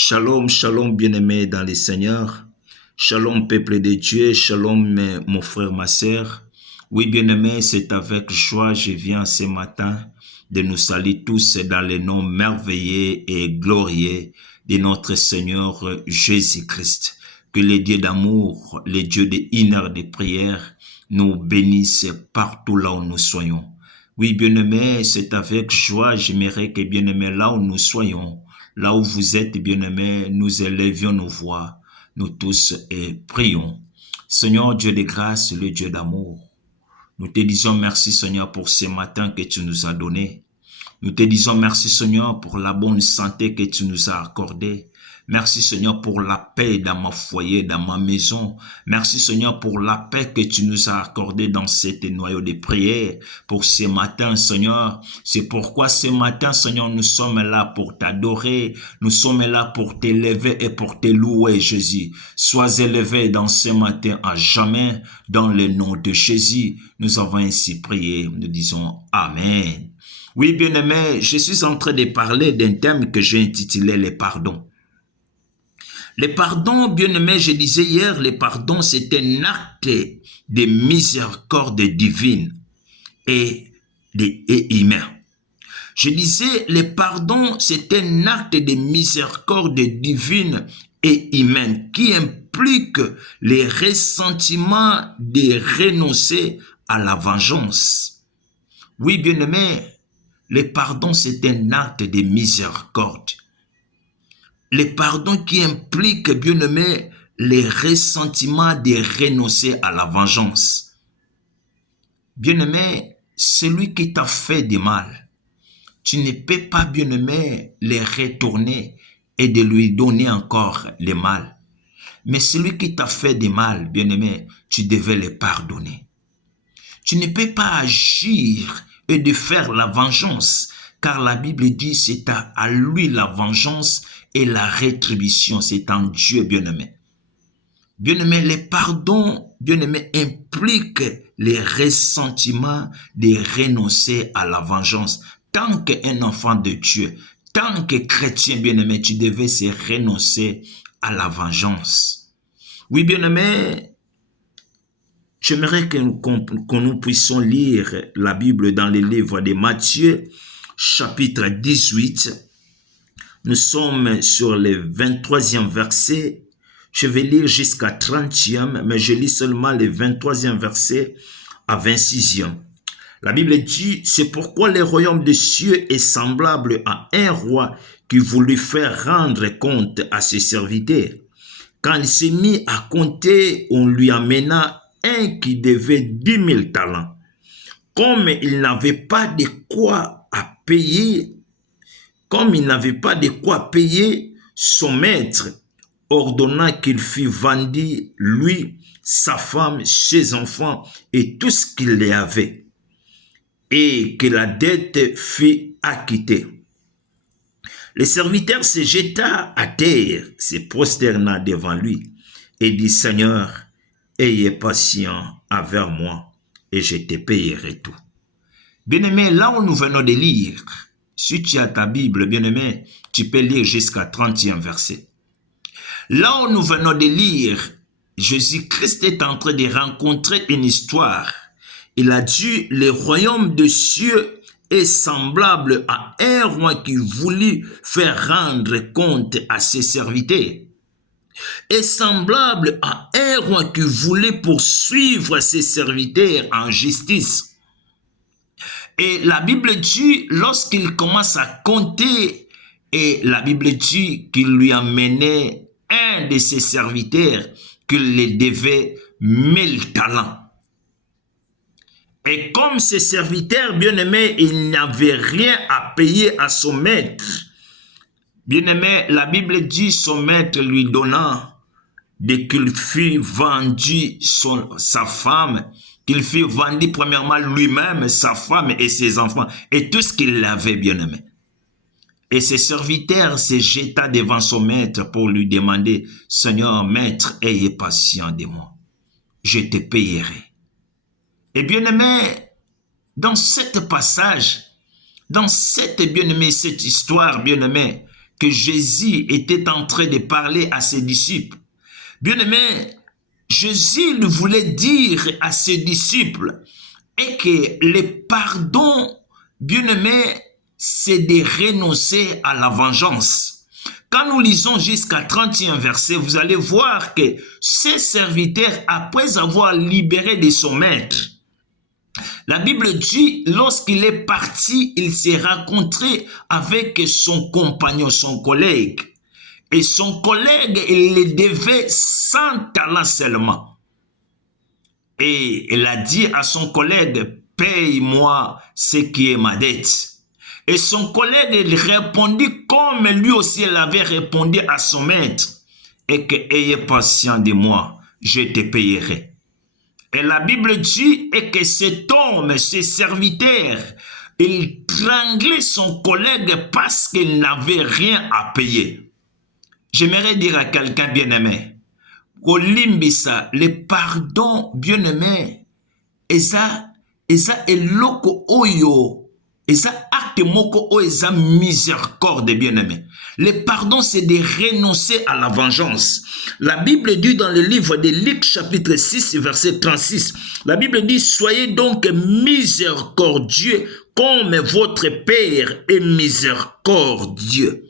Shalom, shalom, bien-aimés dans les Seigneurs. Shalom, peuple de Dieu. Shalom, mon frère, ma sœur. Oui, bien-aimés, c'est avec joie je viens ce matin de nous saluer tous dans le nom merveilleux et glorieux de notre Seigneur Jésus-Christ. Que les dieux d'amour, les dieux d'une heure de prière, nous bénissent partout là où nous soyons. Oui, bien-aimés, c'est avec joie, j'aimerais que, bien-aimés, là où nous soyons, là où vous êtes, bien-aimés, nous élevions nos voix, nous tous, et prions. Seigneur Dieu de grâce, le Dieu d'amour, nous te disons merci, Seigneur, pour ce matin que tu nous as donné. Nous te disons merci, Seigneur, pour la bonne santé que tu nous as accordée. Merci, Seigneur, pour la paix dans ma foyer, dans ma maison. Merci, Seigneur, pour la paix que tu nous as accordée dans cette noyau de prière. Pour ce matin, Seigneur, c'est pourquoi ce matin, Seigneur, nous sommes là pour t'adorer. Nous sommes là pour t'élever et pour te louer, Jésus. Sois élevé dans ce matin à jamais, dans le nom de Jésus. Nous avons ainsi prié. Nous disons Amen. Oui, bien-aimé, je suis en train de parler d'un thème que j'ai intitulé le pardon. Le pardon, bien-aimé, je disais hier, le pardon, c'est un acte de miséricorde divine et humain. Je disais, le pardon, c'est un acte de miséricorde divine et humaine qui implique les ressentiments de renoncer à la vengeance. Oui, bien-aimé, le pardon, c'est un acte de miséricorde. Le pardon qui implique, bien-aimé, les ressentiments de renoncer à la vengeance. Bien-aimé, celui qui t'a fait du mal, tu ne peux pas, bien-aimé, le retourner et de lui donner encore le mal. Mais celui qui t'a fait du mal, bien-aimé, tu devais le pardonner. Tu ne peux pas agir et de faire la vengeance, car la Bible dit c'est à lui la vengeance et la rétribution, c'est en Dieu, bien-aimé. Bien-aimé, le pardon, bien-aimé, implique les ressentiments de renoncer à la vengeance. Tant qu'un enfant de Dieu, tant que chrétien, bien-aimé, tu devais se renoncer à la vengeance. Oui, bien-aimé, j'aimerais que nous puissions lire la Bible dans le livre de Matthieu, chapitre 18. Nous sommes sur le 23e verset. Je vais lire jusqu'à 30e, mais je lis seulement le 23e verset à 26e. La Bible dit, c'est pourquoi le royaume des cieux est semblable à un roi qui voulut faire rendre compte à ses serviteurs. Quand il s'est mis à compter, on lui amena un qui devait 10 000 talents. Comme il n'avait pas de quoi payer, son maître ordonna qu'il fût vendu, lui, sa femme, ses enfants et tout ce qu'il y avait, et que la dette fût acquittée. Le serviteur se jeta à terre, se prosterna devant lui et dit, Seigneur, ayez patience avec moi et je te payerai tout. Bien-aimé, là où nous venons de lire, si tu as ta Bible, bien-aimé, tu peux lire jusqu'à 30e verset. Là où nous venons de lire, Jésus-Christ est en train de rencontrer une histoire. Il a dit, le royaume des cieux est semblable à un roi qui voulut faire rendre compte à ses serviteurs. Est semblable à un roi qui voulait poursuivre ses serviteurs en justice. Et la Bible dit, lorsqu'il commence à compter, et la Bible dit qu'il lui a mené un de ses serviteurs qu'il lui devait 1000 talents. Et comme ses serviteurs, bien-aimés, il n'avait rien à payer à son maître. Bien-aimé, la Bible dit son maître lui donna, dès qu'il fut vendu sa femme, qu'il fut vendu premièrement lui-même, sa femme et ses enfants, et tout ce qu'il avait, bien-aimé. Et ses serviteurs se jeta devant son maître pour lui demander, Seigneur, maître, ayez patience de moi, je te payerai. Et bien-aimé, dans cet passage, dans cette, bien-aimé, cette histoire, bien-aimé, que Jésus était en train de parler à ses disciples. Bien-aimé, Jésus voulait dire à ses disciples et que le pardon, bien-aimé, c'est de renoncer à la vengeance. Quand nous lisons jusqu'à 31 verset, vous allez voir que ces serviteurs, après avoir libéré de son maître, la Bible dit, lorsqu'il est parti, il s'est rencontré avec son compagnon, son collègue. Et son collègue, il le devait 100 talents seulement. Et il a dit à son collègue, paye-moi ce qui est ma dette. Et son collègue, il répondit comme lui aussi, il avait répondu à son maître. Et que, ayez patience de moi, je te payerai. Et la Bible dit et que cet homme, ce serviteur, il tranglait son collègue parce qu'il n'avait rien à payer. J'aimerais dire à quelqu'un bien-aimé, Olimbisa, le pardon bien-aimé, eza eloko oyo, eza acte moko o eza miséricorde bien-aimé. Le pardon, c'est de renoncer à la vengeance. La Bible dit dans le livre de Luc chapitre 6, verset 36, la Bible dit, soyez donc miséricordieux comme votre Père est miséricordieux.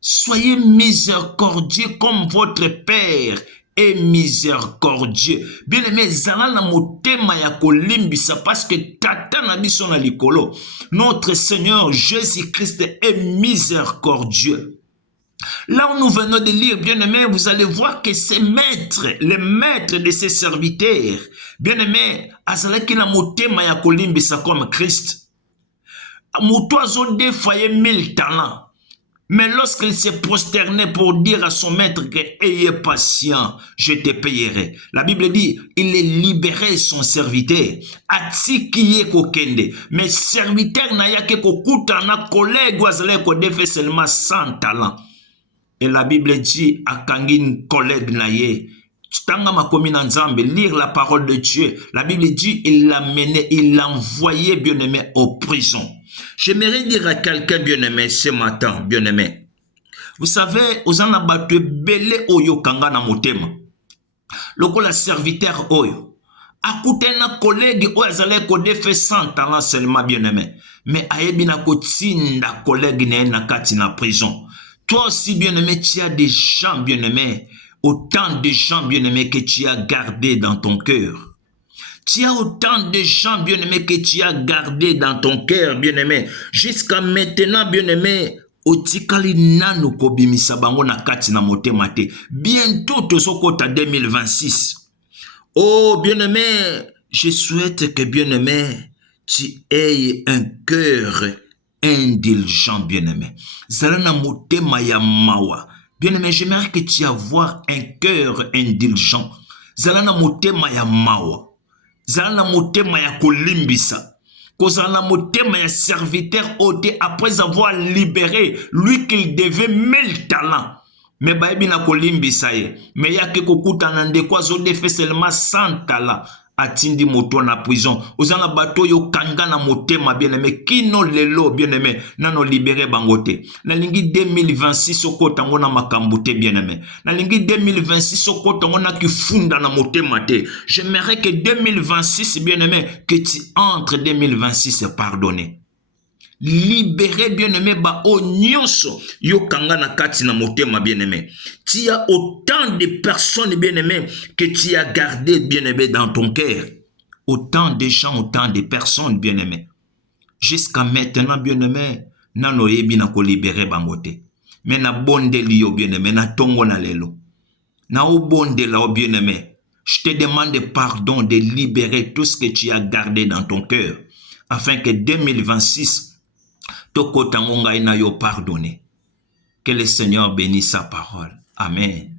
Soyez miséricordieux comme votre Père est miséricordieux. Bien-aimé, zalana motema ya kolimbisa parce que tata na biso na likolo. Notre Seigneur Jésus-Christ est miséricordieux. Là où nous venons de lire, bien-aimé, vous allez voir que ces maîtres, les maîtres de ces serviteurs, bien-aimé, azalaki na motema ya kolimbisa comme Christ. Moto azo défaillé 1000 talents. Mais lorsqu'il s'est prosterné pour dire à son maître que ayez patient, je te payerai. La Bible dit, il est libéré son serviteur. Atikiye kokende. Mais serviteur na yake kokuta na collègue wazale ko defe seulement 100 talents. Et la Bible dit, akangin collègue na ye. Tanga makomi na nzambe, lire la parole de Dieu. La Bible dit, il l'a mené, il l'a envoyé bien-aimé au prison. J'aimerais dire à quelqu'un bien-aimé ce matin, bien-aimé. Vous savez, aux anabatu belé oyo kanga na motema. Loko la serviteur oyo. Akute na collègue oyo azale ko defe 100 talents seulement bien-aimé. Mais ayebi na ko tinda collègue na kati na prison. Toi aussi bien-aimé, tu as des gens bien-aimés. Autant de gens bien-aimés que tu as gardés dans ton cœur. Tu as autant de gens bien-aimés que tu as gardés dans ton cœur, bien-aimé. Jusqu'à maintenant, bien-aimé, otikali nanu kobimisa bango na kati na motema te. Bientôt, tosokota 2026. Oh, bien-aimé, je souhaite que, bien-aimé, tu aies un cœur indulgent, bien-aimé. Zalana motema ya mawa. Bien-aimé, j'aimerais que tu aies avoir un cœur indulgent. Zalana motema ya mawa. Zalana motema ya kolimbisa. Kozala motema ya serviteur ôté après avoir libéré lui qu'il devait 1000 talents. Mais baebi na kolimbisa ye. Mais yake kokuta na ndeko azo defe seulement 100 talents. Atindi moto na prison. Ozana bato yo kanga na motema bien-aimé. Kino lelo bien-aimé. Nano libéré bangote. Na lingi 2026 okota ngona makambute bien-aimé. Na lingi 2026 okota ngona kifunda na motema te. J'aimerais que 2026 bien-aimé. Que tu entres 2026 pardonné. Libéré bien-aimé ba o nyonso yo kanga na kati na motema bien-aimé. Tu as autant de personnes bien-aimées que tu as gardé bien-aimé dans ton cœur. Autant de gens, autant de personnes bien-aimées. Jusqu'à maintenant bien-aimé, nano yebi na ko libéré bangote. Mais na bonde liyo bien-aimé, na tongo na lelo. Na o bonde la o bien-aimé. Je te demande pardon de libérer tout ce que tu as gardé dans ton cœur. Afin que 2026 Toko tangonga ina yo pardonner. Que le Seigneur bénisse sa parole. Amen.